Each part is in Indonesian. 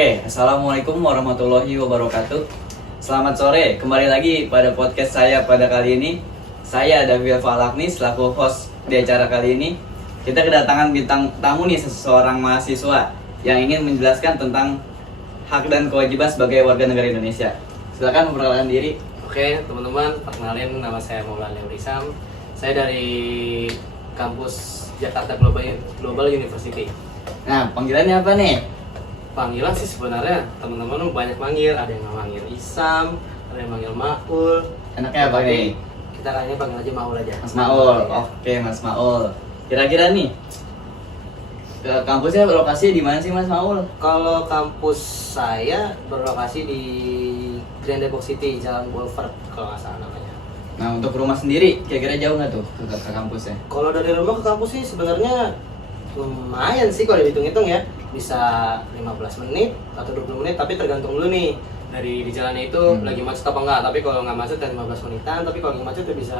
Oke, Assalamualaikum warahmatullahi wabarakatuh. Selamat sore, kembali lagi pada podcast saya pada kali ini. Saya Davil Falakni selaku host di acara kali ini. Kita kedatangan bintang tamu nih, seseorang mahasiswa yang ingin menjelaskan tentang hak dan kewajiban sebagai warga negara Indonesia. Silakan memperkenalkan diri. Oke teman-teman, perkenalin nama saya Maulana Urisam. Saya dari kampus Jakarta Global University. Nah, panggilannya apa nih? Panggilan sih sebenarnya teman-teman banyak manggil, ada yang manggil Isam, ada yang manggil Maul. Enaknya apa nih? Kita kayaknya panggil aja Maul aja. Mas Maul. Oke, Mas Maul. Kira-kira nih, ke kampusnya lokasinya di mana sih Mas Maul? Kalau kampus saya berlokasi di Grand Depok City, Jalan Boulevard kalau nggak salah namanya. Nah, untuk rumah sendiri, kira-kira jauh nggak tuh ke kampusnya? Kalau dari rumah ke kampus sih sebenarnya lumayan sih kalau dihitung-hitung ya, bisa 15 menit atau 20 menit, tapi tergantung dulu nih dari di jalannya itu lagi macet apa enggak. Tapi kalau nggak macet kan 15 menitan, tapi kalau lagi macet ya bisa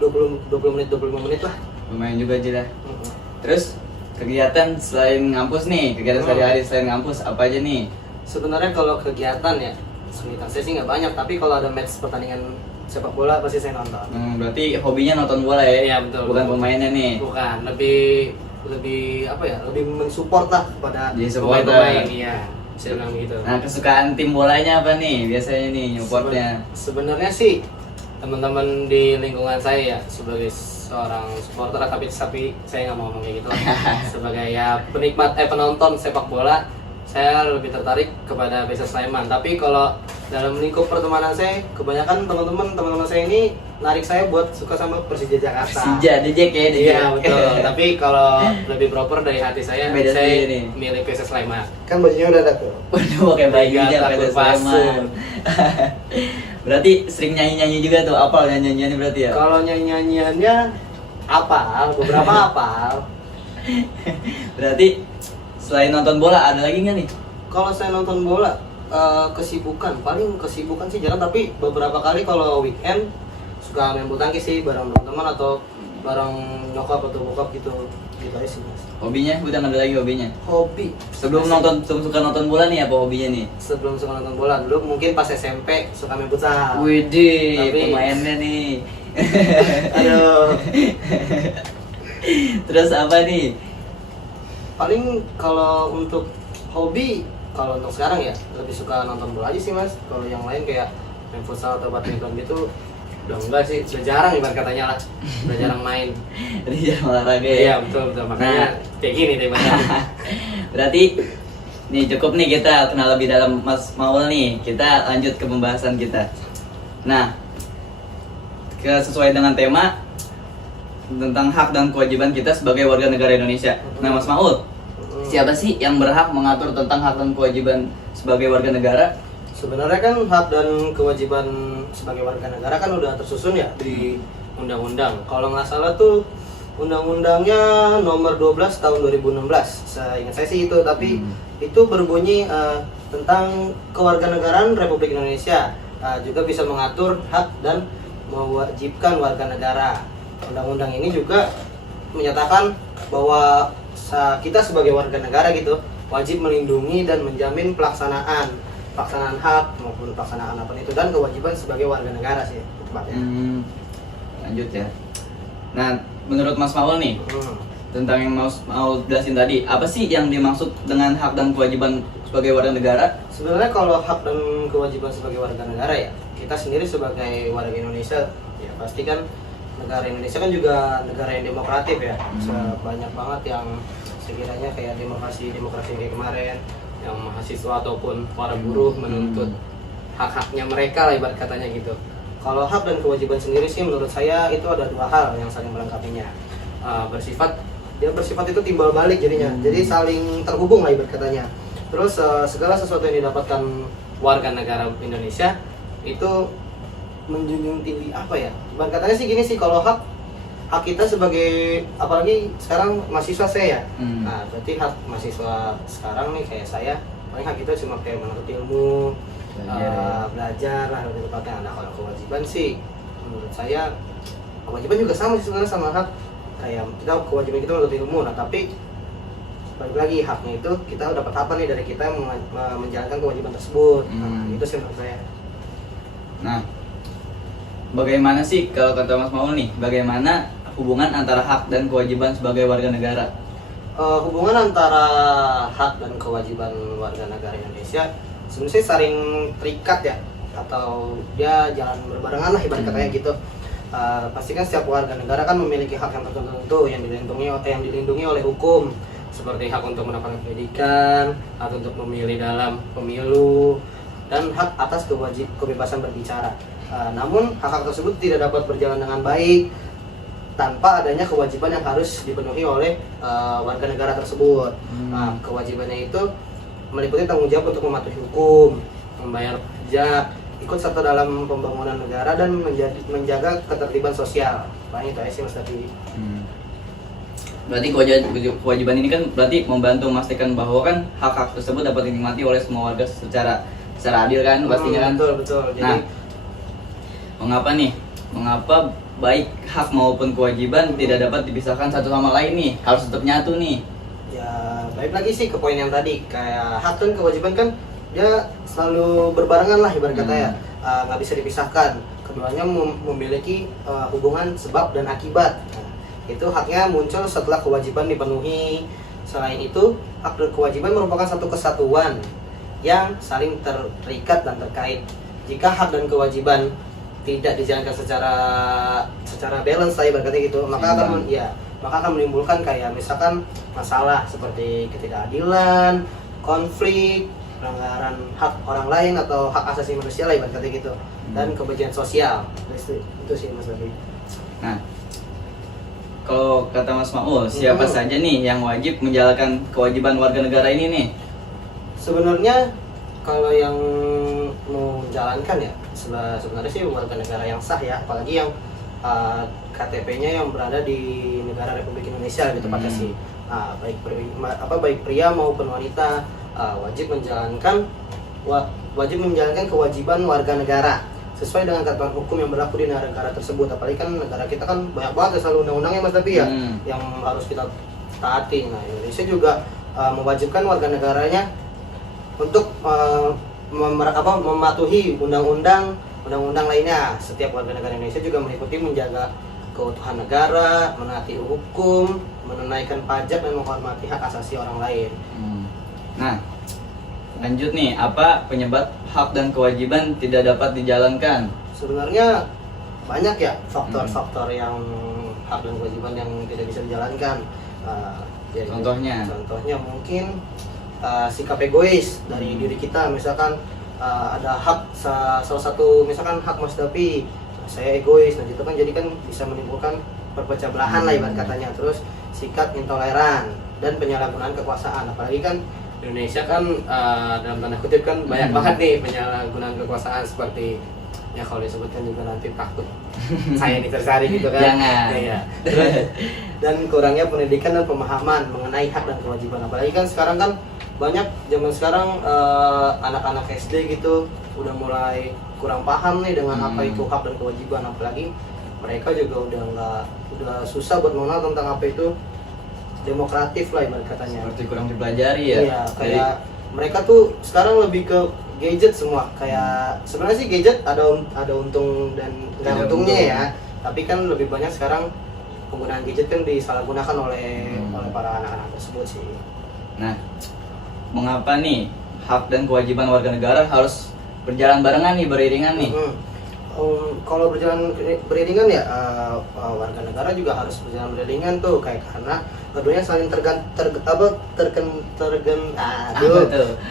20 menit 25 menit lah. Lumayan juga aja lah. Terus kegiatan selain ngampus nih, kegiatan sehari-hari selain ngampus apa aja nih? Sebenarnya kalau kegiatan ya, kegiatan saya sih nggak banyak, tapi kalau ada match pertandingan sepak bola pasti saya nonton. Berarti hobinya nonton bola ya? Iya betul. Bukan pemainnya nih? Bukan, lebih apa ya, lebih mensupport lah kepada Jadi supporter. pemain. Iya, bisa bilang begitu. Nah, kesukaan tim bolanya apa nih biasanya nih supportnya? Sebenarnya sih teman-teman di lingkungan saya ya, sebagai seorang supporter, tapi saya nggak mau ngomong kayak gitu lah. Sebagai ya penonton sepak bola, saya lebih tertarik kepada PSS Sleman. Tapi kalau dalam lingkup pertemanan saya, kebanyakan teman-teman saya ini narik saya buat suka sama Persija Jakarta. Persija, Dejek ya? Dejek. Iya betul. Tapi kalau lebih proper dari hati saya, Beda saya sendiri nih. milih PSS Sleman. Kan bajunya udah ada tuh. Waduh, pakai bajunya Iya, pada takut Sleman. pasung. Berarti sering nyanyi-nyanyi juga tuh, apal nyanyi-nyanyi berarti ya? Kalau nyanyiannya apal, beberapa apal. Berarti selain nonton bola ada lagi nggak nih? Kalau saya nonton bola, paling kesibukan sih jarang, tapi beberapa kali kalau weekend suka main bulu tangkis sih bareng teman-teman atau bareng nyokap atau bokap gitu aja sih mas. Hobinya? Udah nggak ada lagi hobinya? Hobi Sebelum suka nonton bola nih apa hobinya nih? sebelum suka nonton bola dulu mungkin pas SMP suka main futsal. Widih, Tapi- pemainnya nih. Aduh. Terus apa nih? Paling kalau untuk hobi, kalau untuk sekarang ya lebih suka nonton bola aja sih mas. Kalau yang lain kayak main futsal atau badminton gitu udah enggak sih, udah jarang ibarat katanya lah, udah jarang main. Jadi jarang olahraga ya? Iya betul makanya kayak gini deh mas. Berarti nih cukup nih kita kenal lebih dalam Mas Maul nih. Kita lanjut ke pembahasan kita. Nah, sesuai dengan tema tentang hak dan kewajiban kita sebagai warga negara Indonesia. Nah, Mas Maul, siapa sih yang berhak mengatur tentang hak dan kewajiban sebagai warga negara? Sebenarnya kan hak dan kewajiban sebagai warga negara kan udah tersusun ya di undang-undang. Kalau nggak salah tuh undang-undangnya nomor 12 tahun 2016. Seingat saya sih itu, tapi itu berbunyi tentang kewarganegaraan Republik Indonesia. Juga bisa mengatur hak dan mewajibkan warga negara. Undang-undang ini juga menyatakan bahwa kita sebagai warga negara gitu wajib melindungi dan menjamin pelaksanaan hak maupun pelaksanaan apa itu dan kewajiban sebagai warga negara sih tepatnya. Lanjut ya. Nah, menurut Mas Maul nih tentang yang mau jelasin tadi, apa sih yang dimaksud dengan hak dan kewajiban sebagai warga negara? Sebenarnya kalau hak dan kewajiban sebagai warga negara ya, kita sendiri sebagai warga Indonesia ya pasti kan negara Indonesia kan juga negara yang demokratif ya. Banyak banget yang sekiranya kayak demokrasi kayak kemarin yang mahasiswa ataupun para buruh menuntut hak-haknya mereka lah ibarat katanya gitu. Kalau hak dan kewajiban sendiri sih menurut saya itu ada dua hal yang saling melengkapinya. Bersifat itu timbal balik jadinya. Jadi saling terhubung lah ibarat katanya. Terus segala sesuatu yang didapatkan warga negara Indonesia itu menjunjung tinggi apa ya? Ibarat katanya sih gini sih, kalau hak kita sebagai, apalagi sekarang mahasiswa saya ya. Nah, berarti hak mahasiswa sekarang nih kayak saya, paling hak kita cuma kayak menuntut ilmu, belajar lah lebih tepatnya. Nah, kalau kewajiban sih menurut saya kewajiban juga sama sih sebenarnya sama hak. Kayak kita kewajiban kita menuntut ilmu, nah tapi balik lagi haknya itu kita dapat apa nih dari kita menjalankan kewajiban tersebut. Nah, itu sih menurut saya. Nah, bagaimana sih kalau kata Mas Maul nih, bagaimana hubungan antara hak dan kewajiban sebagai warga negara? Hubungan antara hak dan kewajiban warga negara Indonesia sebenarnya saling terikat ya, atau dia jalan berbarengan lah ibarat katanya gitu. Pastikan setiap warga negara kan memiliki hak yang tertentu yang dilindungi oleh hukum, seperti hak untuk mendapatkan pendidikan, hak untuk memilih dalam pemilu, dan hak atas kebebasan berbicara. Namun hak-hak tersebut tidak dapat berjalan dengan baik tanpa adanya kewajiban yang harus dipenuhi oleh warga negara tersebut. Nah, kewajibannya itu meliputi tanggung jawab untuk mematuhi hukum, membayar pajak, ikut serta dalam pembangunan negara, dan menjaga ketertiban sosial. Paling itu aja sih Mas Davi. Berarti kewajiban ini kan berarti membantu memastikan bahwa kan hak-hak tersebut dapat dinikmati oleh semua warga secara adil kan pastinya kan. Betul. Jadi, nah, mengapa baik hak maupun kewajiban tidak dapat dipisahkan satu sama lain nih, harus tetap nyatu nih? Ya balik lagi sih ke poin yang tadi, kayak hak dan kewajiban kan dia selalu berbarengan lah ibarat kata ya, nggak bisa dipisahkan. Keduanya memiliki hubungan sebab dan akibat. Nah, itu haknya muncul setelah kewajiban dipenuhi. Selain itu, hak dan kewajiban merupakan satu kesatuan yang saling terikat dan terkait. Jika hak dan kewajiban tidak dijalankan secara balance lah ibarat kata gitu, maka akan menimbulkan kayak misalkan masalah seperti ketidakadilan, konflik, pelanggaran hak orang lain atau hak asasi manusia lah ibarat kata gitu, dan kebencian sosial. Itu sih Mas Davi. Nah, kalau kata Mas Maul, siapa saja nih yang wajib menjalankan kewajiban warga negara ini nih? Sebenarnya kalau yang mau menjalankan ya sebenarnya sih warga negara yang sah ya, apalagi yang KTP-nya yang berada di negara Republik Indonesia gitu tepatnya sih. Baik pria maupun wanita wajib menjalankan kewajiban warga negara sesuai dengan ketentuan hukum yang berlaku di negara tersebut. Apalagi kan negara kita kan banyak banget ya selalu undang-undangnya Mas Davi ya, yang harus kita taati. Nah, Indonesia juga mewajibkan warga negaranya untuk mematuhi undang-undang lainnya. Setiap warga negara Indonesia juga meliputi menjaga keutuhan negara, menaati hukum, menunaikan pajak, dan menghormati hak asasi orang lain. Nah, lanjut nih, apa penyebab hak dan kewajiban tidak dapat dijalankan? Sebenarnya banyak ya faktor-faktor yang hak dan kewajiban yang tidak bisa dijalankan. Contohnya mungkin sikap egois dari diri kita, misalkan ada hak salah satu, misalkan hak Mas Davi, saya egois, nah itu kan jadi kan bisa menimbulkan perpecah belahan lah ibarat katanya. Terus sikap intoleran dan penyalahgunaan kekuasaan, apalagi kan Indonesia kan dalam tanda kutip kan banyak banget nih penyalahgunaan kekuasaan, seperti ya kalau disebutkan juga nanti takut saya ditersari gitu kan. Jangan. Ya. Dan kurangnya pendidikan dan pemahaman mengenai hak dan kewajiban, apalagi kan sekarang kan banyak zaman sekarang anak-anak SD gitu udah mulai kurang paham nih dengan apa itu hak dan kewajiban, apalagi mereka juga udah susah buat mengenal tentang apa itu demokratif lah ibarat katanya. Seperti kurang dipelajari ya. Iya, kayak mereka tuh sekarang lebih ke gadget semua. Kayak sebenarnya sih gadget ada untung dan nggak untungnya ya. Tapi kan lebih banyak sekarang penggunaan gadget kan disalahgunakan oleh para anak-anak tersebut sih. Nah, mengapa nih hak dan kewajiban warga negara harus berjalan barengan nih, beriringan nih? Kalau berjalan beriringan ya, warga negara juga harus berjalan beriringan tuh, kayak karena keduanya saling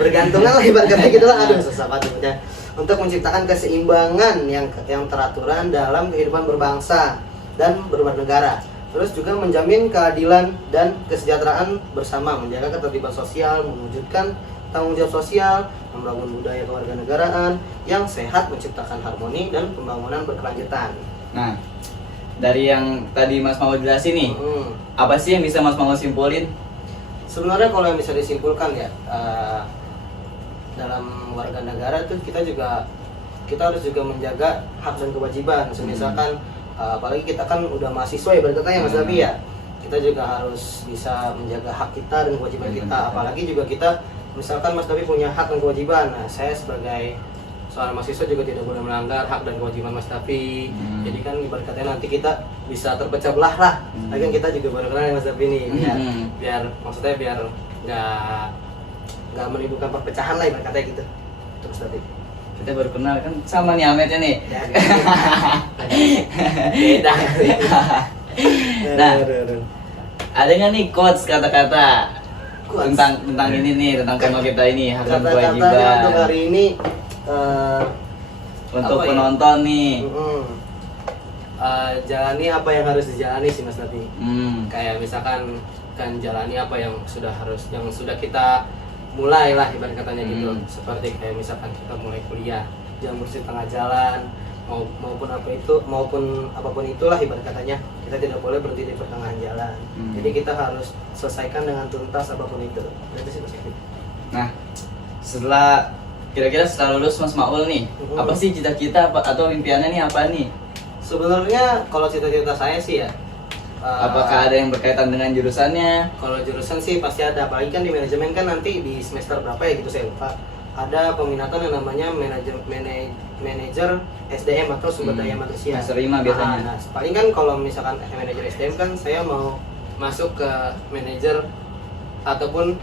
bergantungan lah ibarat kata gitu lah. Aduh susah banget ya. Untuk menciptakan keseimbangan yang teraturan dalam kehidupan berbangsa dan bernegara. Terus juga menjamin keadilan dan kesejahteraan bersama, menjaga ketertiban sosial, mewujudkan tanggung jawab sosial, membangun budaya kewarganegaraan yang sehat, menciptakan harmoni dan pembangunan berkelanjutan. Nah, dari yang tadi Mas Maul jelasin nih, apa sih yang bisa Mas Maul simpulin? Sebenarnya kalau yang bisa disimpulkan ya, dalam warga negara tuh kita harus juga menjaga hak dan kewajiban. Misalkan apalagi kita kan udah mahasiswa ya berarti ya Mas Davi ya, kita juga harus bisa menjaga hak kita dan kewajiban kita. Apalagi juga kita, misalkan Mas Davi punya hak dan kewajiban. Nah, saya sebagai seorang mahasiswa juga tidak boleh melanggar hak dan kewajiban Mas Davi. Jadi kan ibarat katanya nanti kita bisa terpecah belah lah. Lagi kan kita juga baru kenal ya Mas Davi nih. Biar maksudnya biar nggak menimbulkan perpecahan lah ibarat katanya gitu. Terus Davi. Kita baru kenal kan sama nih Ahmednya nih. Ya, beda. Nah, ada nggak nih quotes kata-kata Quotes. tentang ini nih, tentang tema kita ini, hak dan Kata-katanya kewajiban untuk hari ini untuk apa ya? penonton nih. Jalani apa yang harus dijalani sih Mas Nabi. Kayak Kayak misalkan kan jalani apa yang sudah kita mulai lah ibarat katanya gitu. Seperti kayak misalkan kita mulai kuliah, jangan berhenti tengah jalan, maupun apapun itulah ibarat katanya, kita tidak boleh berhenti di pertengahan jalan. Jadi kita harus selesaikan dengan tuntas apapun itu. Itu sih Mas Nabi. Nah, kira-kira setelah lulus Mas Maul nih, apa sih cita-cita atau impiannya nih apa nih? Sebenarnya kalau cita-cita saya sih ya, Apakah ada yang berkaitan dengan jurusannya? kalau jurusan sih pasti ada, apalagi kan di manajemen kan nanti di semester berapa ya gitu saya lupa. Ada peminatan yang namanya manajer SDM atau sumber daya manusia. Semester 5 biasanya. Nah, paling kan kalau misalkan manajer SDM kan saya mau masuk ke manajer ataupun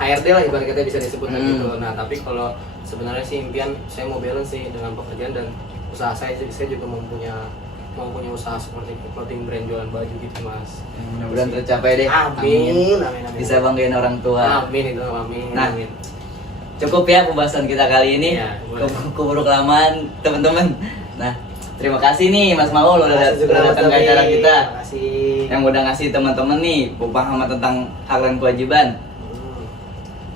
HRD lah ibarat kata bisa disebut gitu. Nah, tapi kalau sebenarnya sih impian saya mau balance sih dengan pekerjaan dan usaha saya juga mau punya usaha seperti clothing brand jualan baju gitu Mas. Mudah-mudahan tercapai deh. Amin. Bisa banggain orang tua. Amin itu amin. Nah, amin. cukup ya pembahasan kita kali ini. Ya, boleh. Keburu kelamaan teman-teman. Nah, terima kasih nih Mas Maul udah Terima kasih juga, Mas datang ke Davi. acara kita. Terima kasih. Yang udah ngasih teman-teman nih pemahaman tentang hak dan kewajiban.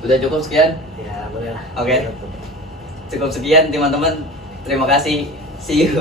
Udah cukup sekian? Ya boleh lah. Oke. Cukup sekian teman-teman. Terima kasih. See you.